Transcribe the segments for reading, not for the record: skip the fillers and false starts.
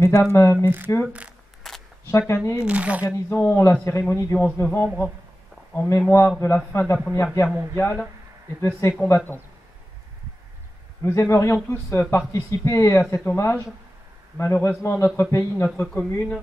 Mesdames, Messieurs, chaque année, nous organisons la cérémonie du 11 novembre en mémoire de la fin de la Première Guerre mondiale et de ses combattants. Nous aimerions tous participer à cet hommage. Malheureusement, notre pays, notre commune,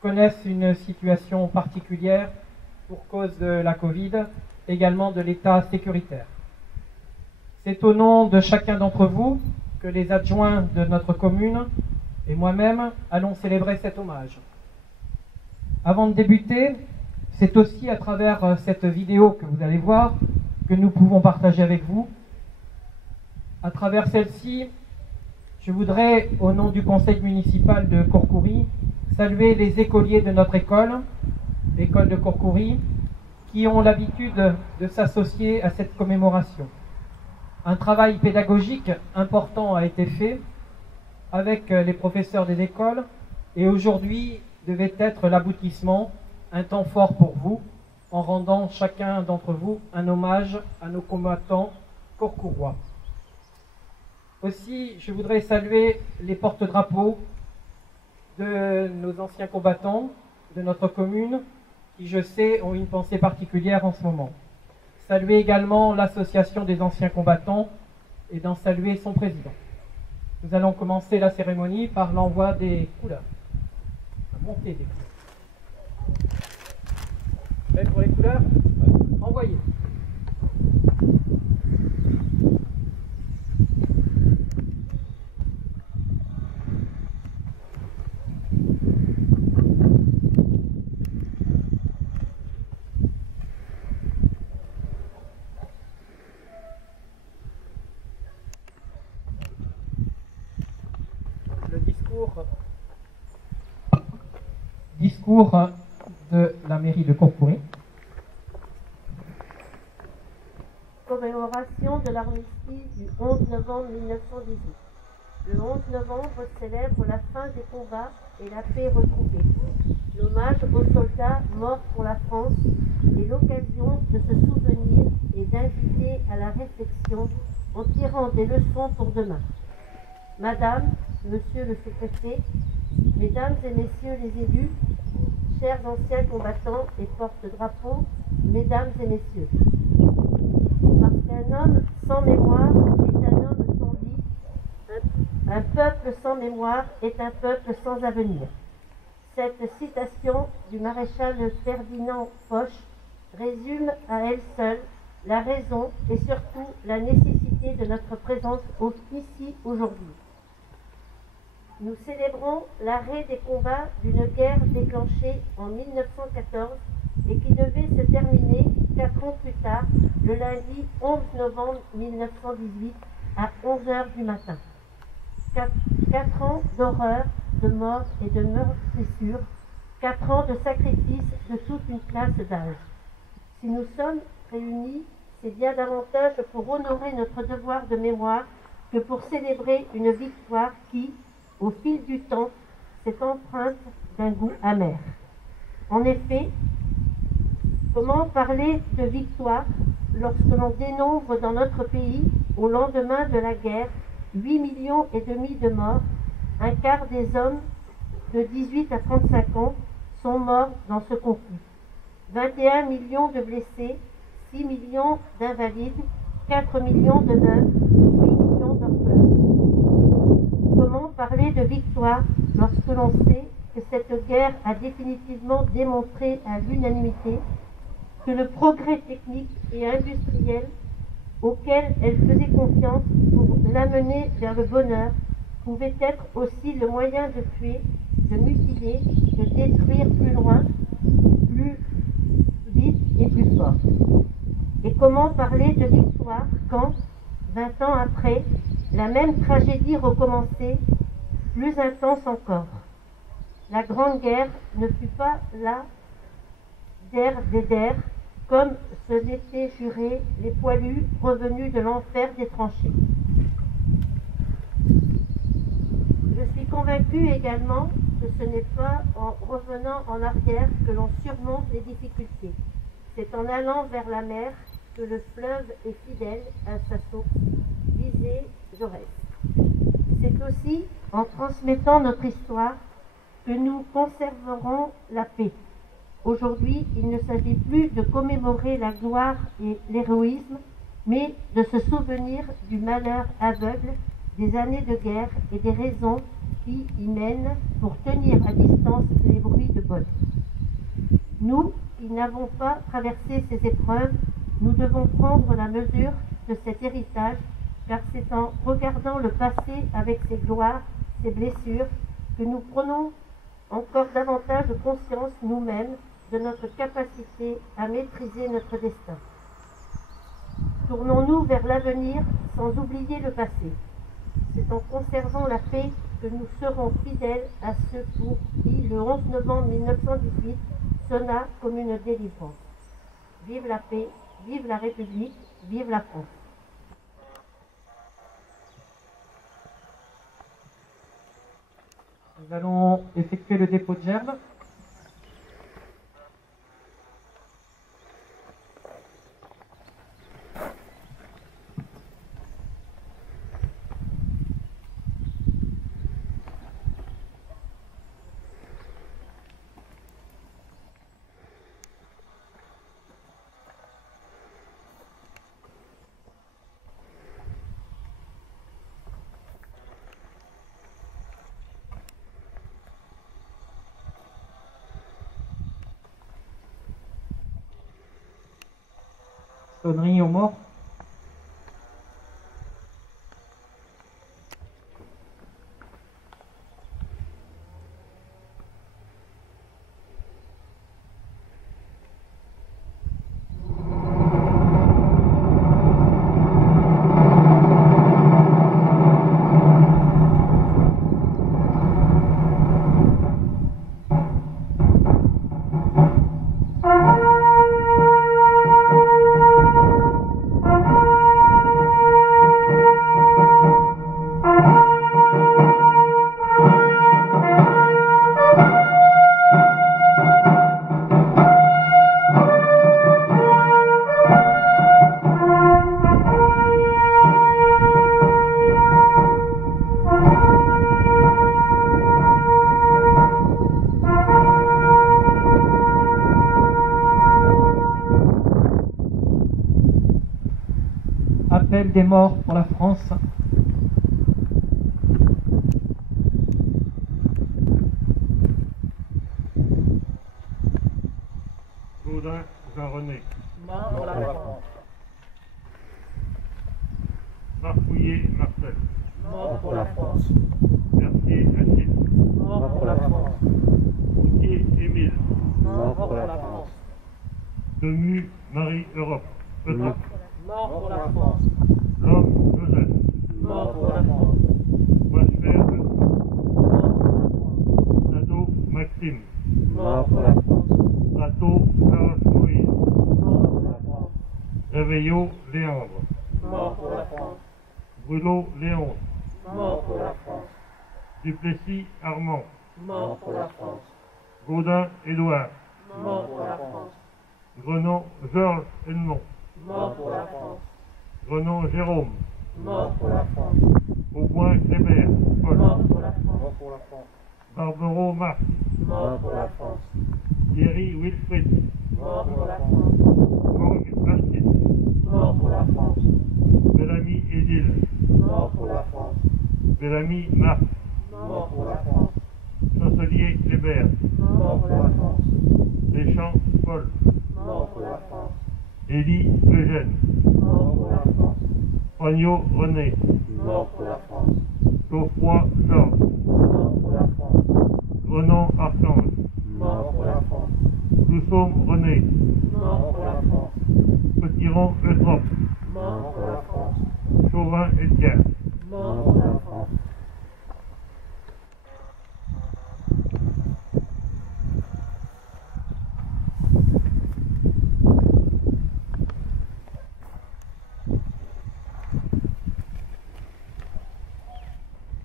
connaissent une situation particulière pour cause de la Covid, également de l'état sécuritaire. C'est au nom de chacun d'entre vous que les adjoints de notre commune et moi-même allons célébrer cet hommage. Avant de débuter, c'est aussi à travers cette vidéo que vous allez voir que nous pouvons partager avec vous. À travers celle-ci, je voudrais, au nom du conseil municipal de Courcoury, saluer les écoliers de notre école, l'école de Courcoury, qui ont l'habitude de s'associer à cette commémoration. Un travail pédagogique important a été fait avec les professeurs des écoles et aujourd'hui devait être l'aboutissement, un temps fort pour vous, en rendant chacun d'entre vous un hommage à nos combattants courcourois. Aussi, je voudrais saluer les porte-drapeaux de nos anciens combattants, de notre commune, qui, je sais, ont une pensée particulière en ce moment. Saluer également l'association des anciens combattants et d'en saluer son président. Nous allons commencer la cérémonie par l'envoi des couleurs. La montée des couleurs. Prêt pour les couleurs? Envoyez. Discours de la mairie de Courcoury. Commémoration de l'armistice du 11 novembre 1918. Le 11 novembre célèbre la fin des combats et la paix retrouvée. L'hommage aux soldats morts pour la France est l'occasion de se souvenir et d'inviter à la réflexion en tirant des leçons pour demain. Madame, Monsieur le sous-préfet, Mesdames et Messieurs les élus, chers anciens combattants et porte-drapeaux, Mesdames et Messieurs, parce qu'un homme sans mémoire est un homme sans vie, un peuple sans mémoire est un peuple sans avenir. Cette citation du maréchal Ferdinand Foch résume à elle seule la raison et surtout la nécessité de notre présence ici aujourd'hui. Nous célébrons l'arrêt des combats d'une guerre déclenchée en 1914 et qui devait se terminer 4 ans plus tard, le lundi 11 novembre 1918 à 11h du matin. 4 ans d'horreur, de mort et de meurtrissures, 4 ans de sacrifice de toute une classe d'âge. Si nous sommes réunis, c'est bien davantage pour honorer notre devoir de mémoire que pour célébrer une victoire qui, au fil du temps, s'est empreinte d'un goût amer. En effet, comment parler de victoire lorsque l'on dénombre dans notre pays, au lendemain de la guerre, 8,5 millions de morts, un quart des hommes de 18 à 35 ans sont morts dans ce conflit, 21 millions de blessés, 6 millions d'invalides, 4 millions de veuves, 8 millions d'orphelins. Comment parler de victoire lorsque l'on sait que cette guerre a définitivement démontré à l'unanimité que le progrès technique et industriel auquel elle faisait confiance pour l'amener vers le bonheur pouvait être aussi le moyen de tuer, de mutiler, de détruire plus loin, plus vite et plus fort. Et comment parler de victoire quand, 20 ans après, la même tragédie recommençait, plus intense encore. La Grande Guerre ne fut pas la der des der, comme se l'étaient juré les poilus revenus de l'enfer des tranchées. Je suis convaincue également que ce n'est pas en revenant en arrière que l'on surmonte les difficultés. C'est en allant vers la mer que le fleuve est fidèle à sa source, disait Jaurès. C'est aussi en transmettant notre histoire que nous conserverons la paix. Aujourd'hui, il ne s'agit plus de commémorer la gloire et l'héroïsme, mais de se souvenir du malheur aveugle des années de guerre et des raisons qui y mènent pour tenir à distance les bruits de bottes. Nous, qui n'avons pas traversé ces épreuves, nous devons prendre la mesure de cet héritage, car c'est en regardant le passé avec ses gloires, ses blessures, que nous prenons encore davantage de conscience nous-mêmes de notre capacité à maîtriser notre destin. Tournons-nous vers l'avenir sans oublier le passé. C'est en conservant la paix que nous serons fidèles à ceux pour qui le 11 novembre 1918 sonna comme une délivrance. Vive la paix, vive la République, vive la France. Nous allons effectuer le dépôt de gerbe. Sonnerie aux morts. Appel des morts pour la France. Gaudin Jean-René. Mort pour la France. Marfouillé Marcel. Mort pour la France. Mercier Achille. Mort pour la France. Coutier Émile. Mort pour la France. Demu Marie-Europe. Mort pour la France. L'homme Joseph. Mort pour la France. Wasfer Mort pour la France. Nadeau Maxime. Mort pour la France. Plateau Charles Moïse. Mort pour la France. Réveillot Léandre. Mort pour la France. Brulot Léon. Mort pour la France. Duplessis Armand. Mort pour la France. Gaudin Édouard. Mort pour la France. Grenon Georges Edmond. Mort pour la France. Grenon Jérôme. Mort pour la France. Auboin Kléber Paul. Mort pour la France. Mort pour la France. Barbero Marc. Mort pour la France. Thierry Wilfried. Mort pour la France. Morgue Bastide. Mort pour la France. Bellamy Édile. Mort pour la France. Bellamy Marc. Mort pour la France. Chancelier Kléber. Mort pour la France. Deschamps Paul. Mort pour la France. Élie Eugène. Mort pour la France. Poignot René. Mort pour la France. Geoffroy Georges. Mort pour la France. Grenon Archange. Mort pour la France. Cloussom René. Mort pour la France. Petiron Eutrope. Mort pour la France. Chauvin Étienne. Mort pour la France.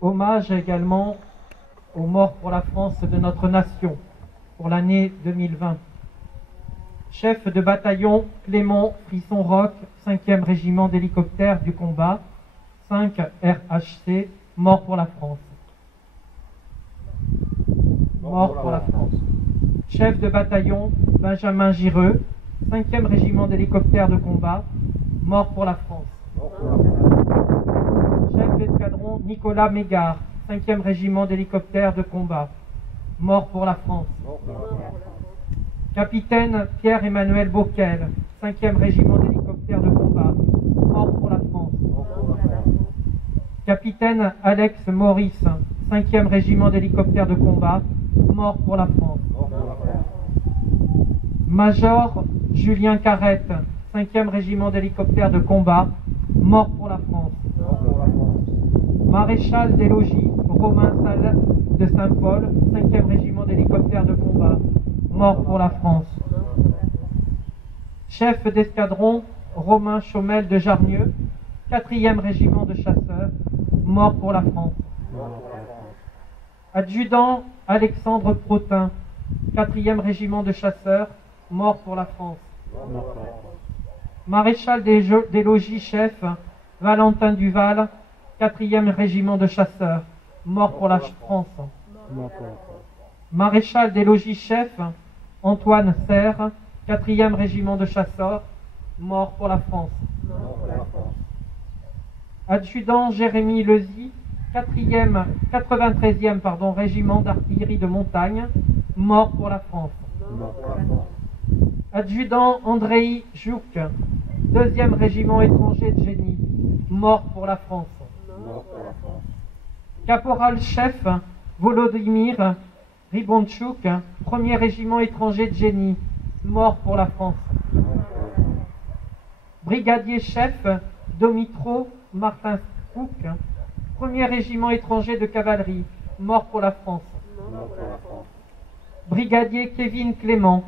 Hommage également aux morts pour la France de notre nation pour l'année 2020. Chef de bataillon Clément Frisson-Roch, 5e régiment d'hélicoptères du combat, 5 RHC, Mort pour la France. Mort pour la France. Chef de bataillon, Benjamin Gireux, 5e régiment d'hélicoptères de combat, mort pour la France. Chef d'escadron, Nicolas Mégard, 5e régiment d'hélicoptères de combat, mort pour la France. Capitaine Pierre-Emmanuel Bocquel, 5e régiment d'hélicoptères de combat, mort pour la France. Capitaine Alex Maurice, 5e régiment d'hélicoptères de combat, mort pour la France. Major Julien Carrette, 5e régiment d'hélicoptères de combat, mort pour la France. Maréchal des logis Romain Salle de Saint-Paul, 5e régiment d'hélicoptères de combat, mort pour la France. Chef d'escadron Romain Chaumel de Jarnieux, 4e régiment de chasseurs, mort pour la France. Adjudant Alexandre Protin, 4e régiment de chasseurs, mort pour la France. Maréchal des logis chef Valentin Duval, 4e régiment de chasseurs, mort pour la France. Maréchal des logis chef Antoine Serre, 4e régiment de chasseurs, mort pour la France. Adjudant Jérémy Lezy, 93e régiment d'artillerie de montagne, mort pour la France. Adjudant Andrei Jouk, 2e régiment étranger de génie, mort pour la France. Caporal-chef Volodymyr Ribonchouk, 1er régiment étranger de génie, mort pour la France. Brigadier-chef Domitro Martin Cook, 1er régiment étranger de cavalerie, mort pour la France. Brigadier Kevin Clément,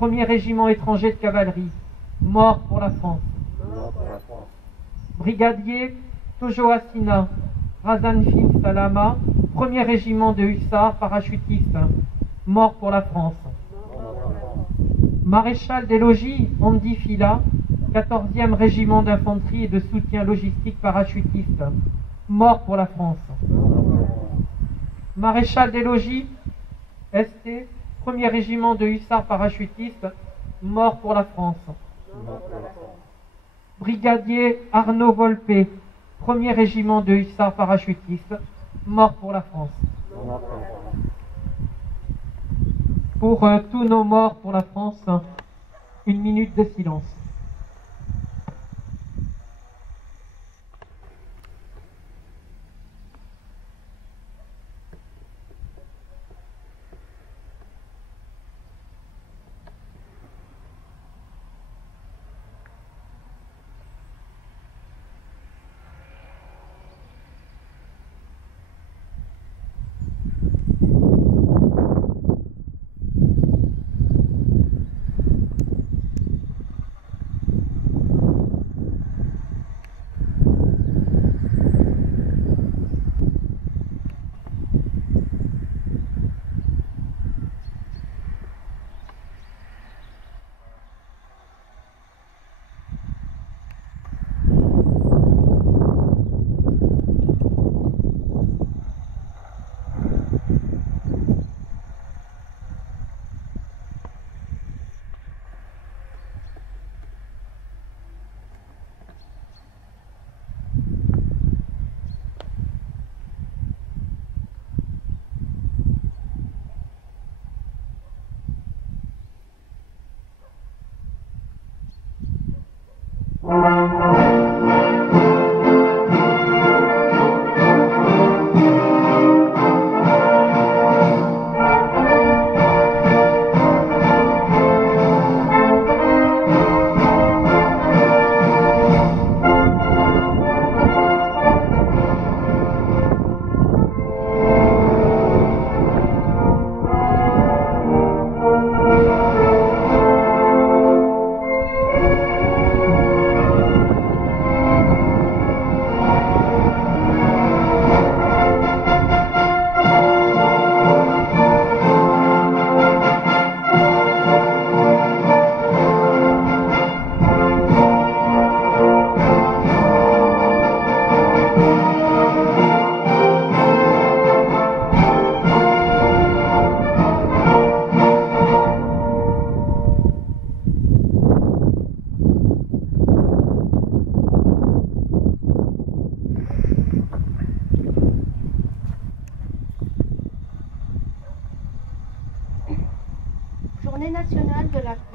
1er régiment étranger de cavalerie, mort pour la France. Brigadier Tojo Asina, Razanfin Salama, 1er régiment de hussards parachutistes, mort pour la France. Maréchal des logis Andy Fila, 14e régiment d'infanterie et de soutien logistique parachutiste, mort pour la France. Maréchal des logis ST, 1er régiment de hussards parachutistes, mort pour la France. Brigadier Arnaud Volpé, 1er régiment de hussards parachutistes, mort pour la France. Pour tous nos morts pour la France, 1 minute de silence.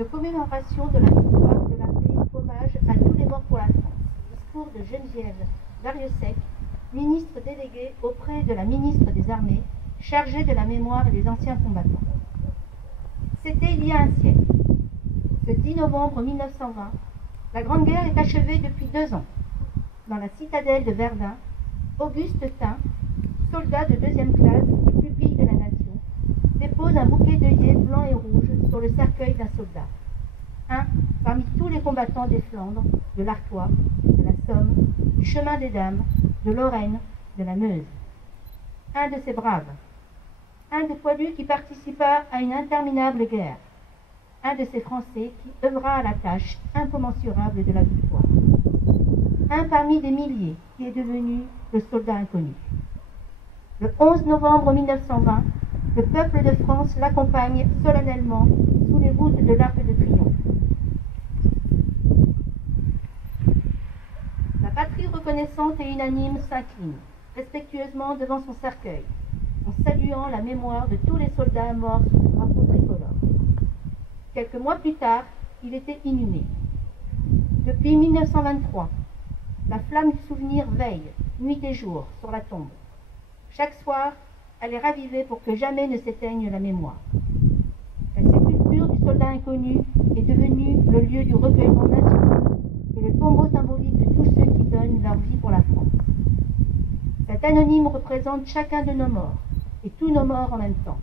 de commémoration de la victoire de la paix, hommage à tous les morts pour la France. Discours de Geneviève Dariussec, ministre déléguée auprès de la ministre des Armées, chargée de la mémoire et des anciens combattants. C'était il y a un siècle. Ce 10 novembre 1920, la Grande Guerre est achevée depuis 2 ans. Dans la citadelle de Verdun, Auguste Tin, soldat de 2e classe et pupille de la nation, dépose un bouquet d'œillets blancs et rouges sur le cercueil d'un soldat. Un parmi tous les combattants des Flandres, de l'Artois, de la Somme, du Chemin des Dames, de Lorraine, de la Meuse. Un de ces braves. Un des poilus qui participa à une interminable guerre. Un de ces Français qui œuvra à la tâche incommensurable de la victoire. Un parmi des milliers qui est devenu le soldat inconnu. Le 11 novembre 1920, le peuple de France l'accompagne solennellement sous les voûtes de l'Arc de Triomphe. La patrie reconnaissante et unanime s'incline respectueusement devant son cercueil, en saluant la mémoire de tous les soldats morts sous le drapeau tricolore. Quelques mois plus tard, il était inhumé. Depuis 1923, la flamme du souvenir veille, nuit et jour, sur la tombe. Chaque soir, elle est ravivée pour que jamais ne s'éteigne la mémoire. La sépulture du soldat inconnu est devenue le lieu du recueillement national et le tombeau symbolique de tous ceux qui donnent leur vie pour la France. Cet anonyme représente chacun de nos morts, et tous nos morts en même temps.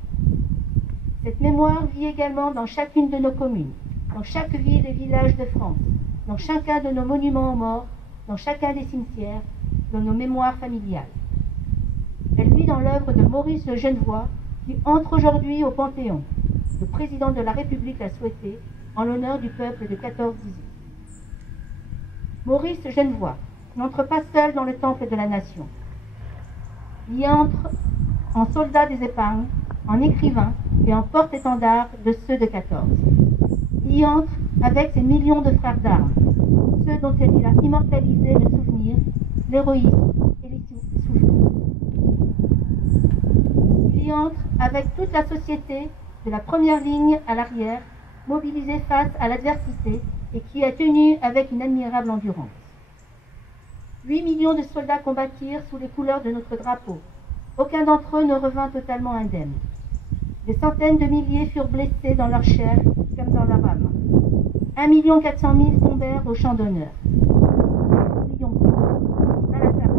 Cette mémoire vit également dans chacune de nos communes, dans chaque ville et village de France, dans chacun de nos monuments aux morts, dans chacun des cimetières, dans nos mémoires familiales. Elle vit dans l'œuvre de Maurice le Genevois, qui entre aujourd'hui au Panthéon. Le président de la République l'a souhaité, en l'honneur du peuple de 14-18. Maurice Genevois n'entre pas seul dans le temple de la nation. Il y entre en soldat des épargnes, en écrivain et en porte-étendard de ceux de 14. Il y entre avec ses millions de frères d'armes, ceux dont il a immortalisé le souvenir, l'héroïsme et les souffrances. Il y entre avec toute la société, de la première ligne à l'arrière, mobilisée face à l'adversité et qui a tenu avec une admirable endurance. 8 millions de soldats combattirent sous les couleurs de notre drapeau. Aucun d'entre eux ne revint totalement indemne. Des centaines de milliers furent blessés dans leur chair comme dans leur âme. 1 400 000 tombèrent au champ d'honneur. 2 millions à la table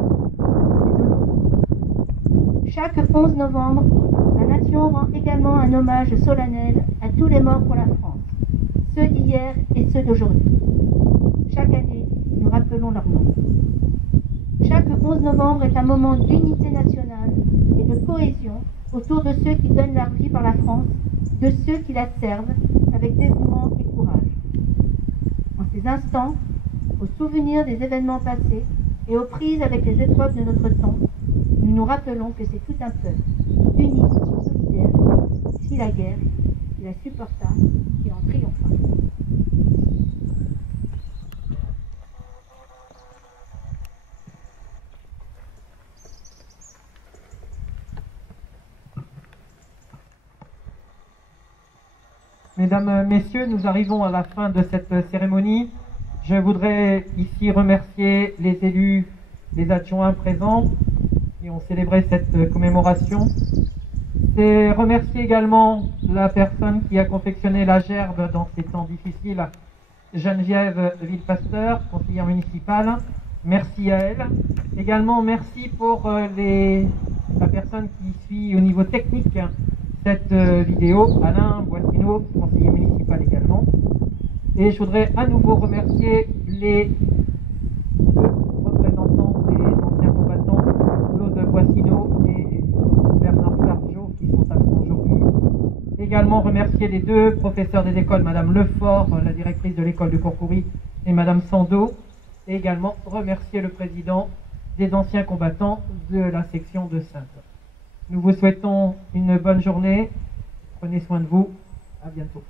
des honneurs. Chaque 11 novembre, la nation rend également un hommage solennel à tous les morts pour la France, ceux d'hier et ceux d'aujourd'hui. Chaque année, nous rappelons leur nom. Chaque 11 novembre est un moment d'unité nationale et de cohésion autour de ceux qui donnent leur vie par la France, de ceux qui la servent avec dévouement et courage. En ces instants, au souvenir des événements passés et aux prises avec les épreuves de notre temps, nous nous rappelons que c'est tout un peuple, uni, solidaire, qui fit la guerre, qui la supporta, qui en triompha. Mesdames, Messieurs, nous arrivons à la fin de cette cérémonie. Je voudrais ici remercier les élus, les adjoints présents qui ont célébré cette commémoration. C'est remercier également la personne qui a confectionné la gerbe dans ces temps difficiles, Geneviève Villepasteur, conseillère municipale. Merci à elle. Également, merci pour la personne qui suit au niveau technique cette vidéo, Alain Boissineau, conseiller municipal également. Et je voudrais à nouveau remercier les deux représentants des anciens combattants, Claude Boissineau et Bernard Sargeau, qui sont absents aujourd'hui. Également remercier les deux professeurs des écoles, Madame Lefort, la directrice de l'école de Courcoury, et Madame Sando. Et également remercier le président des anciens combattants de la section de Saintes. Nous vous souhaitons une bonne journée. Prenez soin de vous. À bientôt.